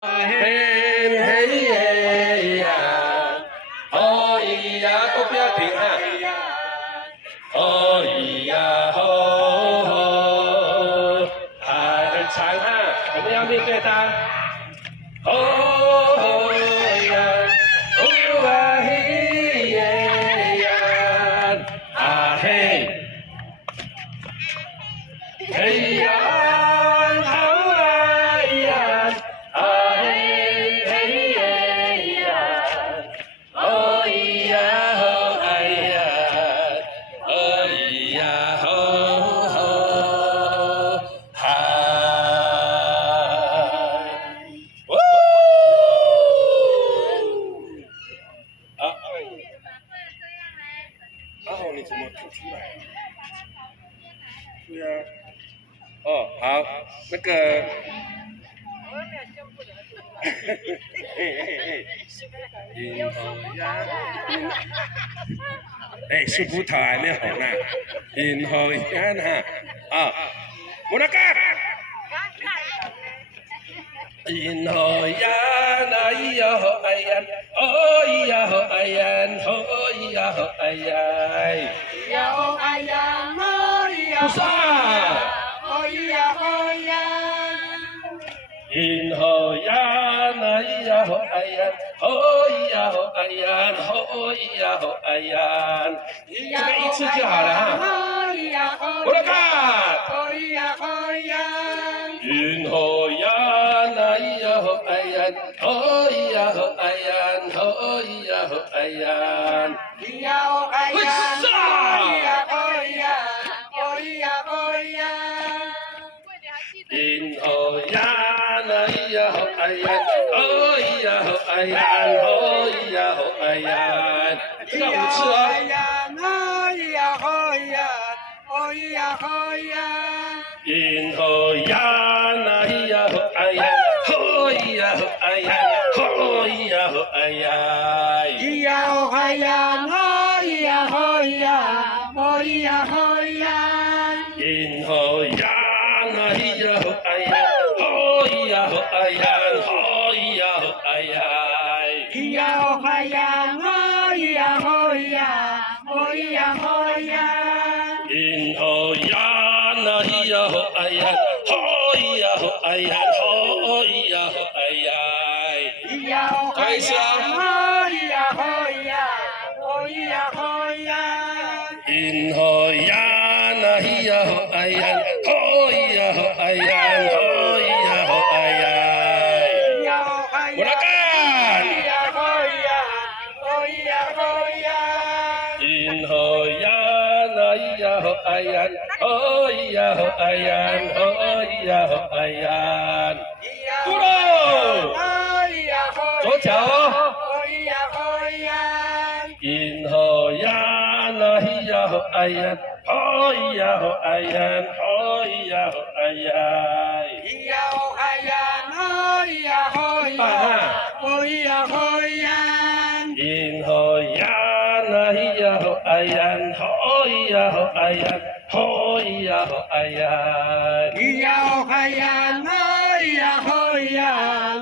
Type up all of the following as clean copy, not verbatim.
嘿嘿耶呀，哦咿呀，都不要停啊！哦咿呀吼吼，还很长啊，我们要面对它。吼吼呀，哦啊嘿耶呀，啊嘿，嘿呀，好啊呀，啊嘿嘿耶呀。哦咿呀吼哎呀，哦咿呀吼吼嗨！呜！啊！阿豪，你怎么吐出来？对啊。哦，好，那个。银河呀，哎，是葡萄还没红呢。银河呀哈，啊，莫那个。银河呀，那咿呀吼哎呀，哦咿呀吼哎呀，哦咿呀吼哎呀，咿呀吼哎呀，哦咿呀吼哎呀，哦咿呀吼呀。银河呀，那咿呀吼哎呀，哦咿呀吼哎呀，哦咿呀吼哎呀，这个一次就好了哈。我来看。哦咿呀吼呀，银河呀，那咿呀吼哎呀，哦咿呀吼哎呀，哦咿呀吼哎呀，咿呀吼哎呀，哦咿呀吼呀，哦咿呀吼呀。银河呀，那咿呀吼哎呀，哦咿呀吼哎呀，哦咿呀吼哎呀，这个5次哦。咿呀吼呀，哦咿呀吼呀。银河呀，那咿呀吼哎呀，哦咿呀吼哎呀，哦咿呀吼哎呀，咿呀吼哎呀，哦咿呀吼呀，哦咿呀吼呀。银河呀，那咿呀吼哎呀，哦咿呀吼哎呀，哦咿呀吼哎呀，咿呀吼哎呀，哦咿呀吼呀，哦咿呀吼呀。银河呀，那咿呀吼哎呀，哦咿呀吼哎呀，哦咿呀吼哎呀，咿呀吼哎呀，哦咿呀吼呀，哦咿呀吼呀。银河呀，那咿呀吼哎呀，哦咿呀吼哎呀，哦咿呀吼哎呀，咿呀吼哎呀，我来干。咿呀吼呀，哦咿呀吼呀。银河呀，那咿呀吼哎呀，哦咿呀吼哎呀，哦咿呀吼哎呀，咕噜，左脚哦。银河呀，那咿呀吼哎呀，哦咿呀吼哎呀，哦咿呀吼哎呀，咿呀吼哎呀，哦咿呀吼呀，哦咿呀吼呀。银河呀，那咿呀吼哎呀，哦咿呀吼哎呀，哦咿呀吼哎呀，咿呀吼哎呀，哦咿呀吼呀，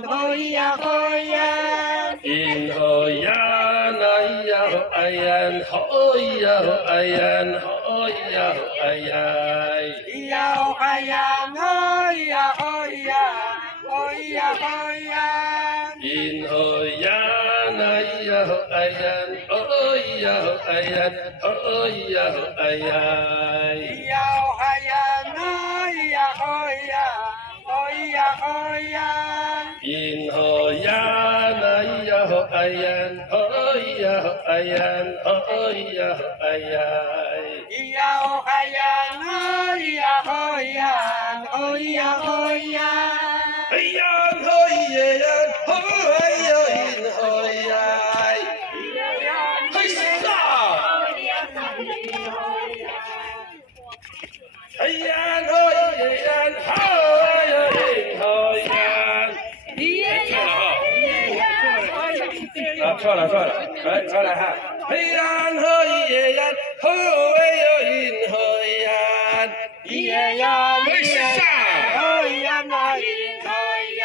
哦咿呀吼呀。银河呀，那咿呀吼哎呀，哦咿呀吼哎呀，哦咿呀吼哎呀，咿呀吼哎呀，哦咿呀吼呀，哦咿呀吼呀。银河呀，那咿呀吼哎呀，哦咿呀吼哎呀，哦咿呀吼哎呀，咿呀吼哎呀，那咿呀吼呀，哦咿呀吼呀。银河呀，那咿呀吼哎呀，哦咿呀吼哎呀，哦咿呀吼哎呀，咿呀吼哎呀，那咿呀吼呀，哦咿呀吼呀。哎呀，哦咿耶呀，哦哎呀，银河呀，嘿啥？哎呀，哦咿耶呀，哦哎呀，银河呀。错了哈。来，再来哈。嘿呀，哦咿耶呀，哦哎呀，银河呀，咿耶呀，嘿啥？哦咿呀，那银河呀。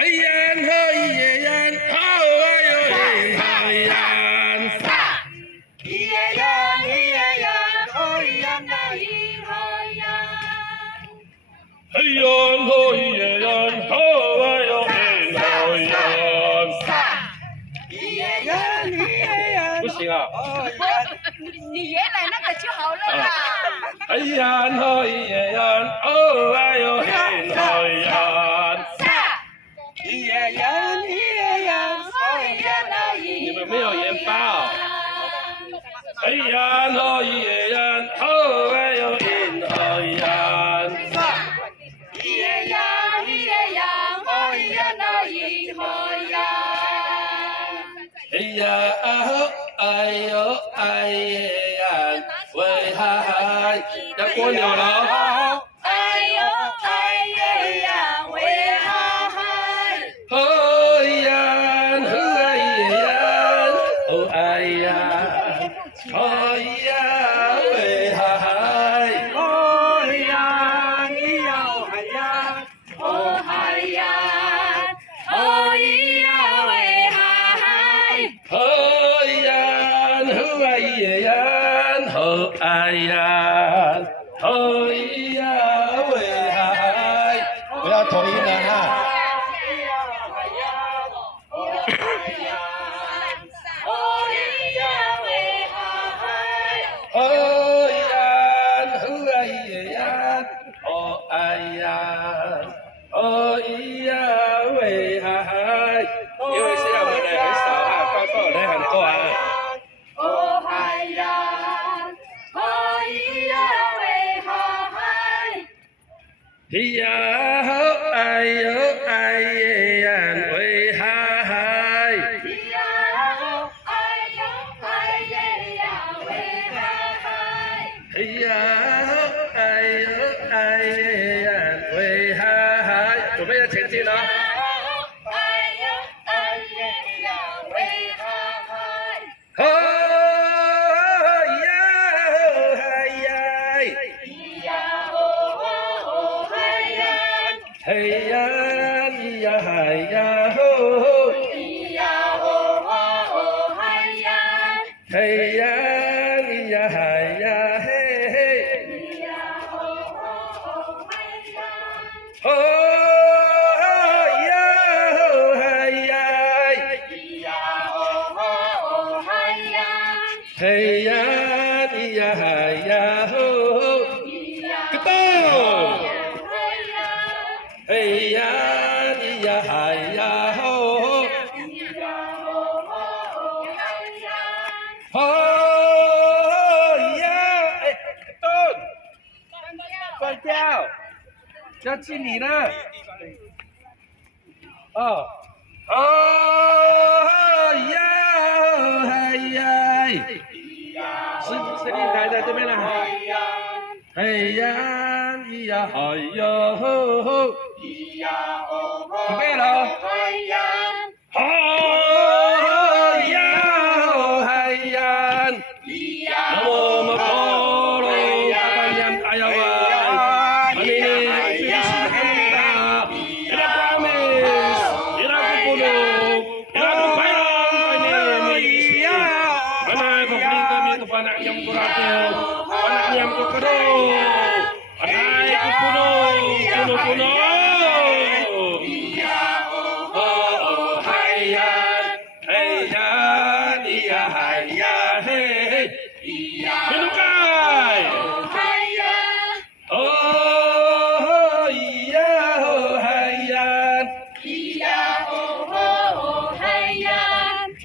哎呀，好耶呀，好哎呦嘿，好呀，咿耶呀，咿耶呀，好呀那咿好呀。哎呀，好耶呀，好哎呦嘿，好呀。咿耶呀，咿耶呀，不行啊！你原来那个就好了啦。哎呀，好耶呀，哦哎呦嘿，好呀。咿耶呀，咿耶呀，好呀那咿。你们没有盐巴。哎呀，好耶呀，哦哎呦嘿，好呀。咿耶呀，咿耶呀，好呀那咿好呀。哎呀，哎呦哎耶呀，喂嗨嗨，要蜗牛了。哎呦哎耶呀，喂哈嗨。哦呀，哎呀，哦哎呀，哦呀，喂嗨嗨。哦呀，咿呀嗨呀，哦嗨呀，哦咿呀喂哈嗨。哦呀，哦哎呀，哦哎呀，哦咿呀，喂嗨嗨。不要头晕了哈。哦呀，哦哎呀，哦哎呀，哦咿呀喂嗨嗨，因为现在我们人很少哈，报告人很多啊。哦嗨呀，哦咿呀喂哈嗨。咿呀吼哎呦哎耶呀喂嗨嗨。咿呀哦哎呦哎耶呀喂哈嗨。咿呀吼哎呦哎耶呀喂嗨嗨，准备要前进了。哎呦哎耶呀喂哈嗨。哦呀吼嗨呀，咿呀哦哦嗨呀。嘿呀咿呀嗨呀吼，咿呀哦哦嗨呀。嘿呀咿呀嗨呀嘿嘿。咿呀哦哦嗨呀。哦呀吼嗨呀，咿呀哦哦嗨呀。嘿呀咿呀嗨呀吼，咿呀个哦咚，嗨呀。嘿呀咿呀嗨呀吼，咿呀哦哦嗨呀。哦呀，哎，咚，关掉，要敬礼了。哦，哦呀嗨呀。司令台在这边了。哎呀，咿呀，哎呀，吼吼，咿呀哦哦准备了。嗨呀。哦呀，哦嗨呀，咿呀那么么婆罗嘎巴念哎呀喂，阿尼尼比西汉达，伊拉瓜米，伊拉古布鲁，伊拉古快乐，快尼尼西，mana pagling kami to pananyam ko rato, pananyam ko kado, anay ko puno, puno. Oh, hayan, hayan, iya hayan, hey, minukay. 嗨呀。Oh, iya, oh, hayan, 咿呀哦哦嗨呀。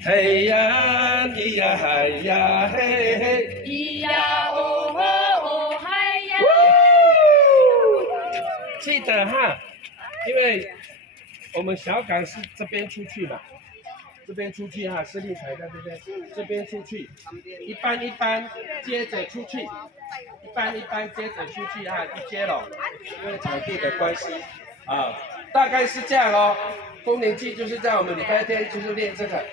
hayan, iya hayan, hey. 咿呀哦哦嗨呀。记得哈，因为我们小港是这边出去嘛，这边出去哈，司令台在这边，这边出去，一班一班接着出去，一班一班接着出去哈，就接了，因为场地的关系啊，大概是这样哦。丰年祭就是在我们礼拜天就是练这个，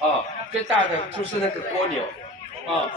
哦，最大的就是那个蜗牛，哦，